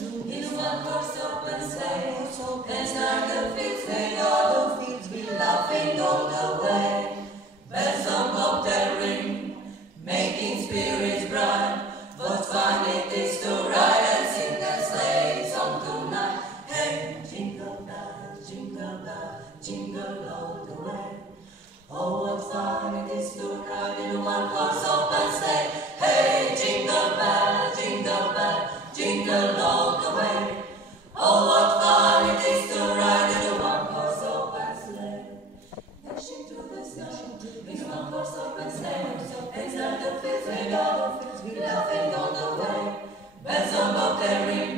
in one horse open sleigh, and are the fields made of, we laughing all the way. Bells on bobtail ring, making spirits bright. What fun it is to ride and sing a sleigh song tonight. Hey, jingle bell, jingle all the way. Oh, what fun it is to ride in one horse open sleigh. Hey, jingle bell, jingle all the way. Oh, what fun it is to ride in a one horse open sleigh. Dashing through the snow in one horse open sleigh, and the fields made of, laughing all the way. Bells on bobtail ring,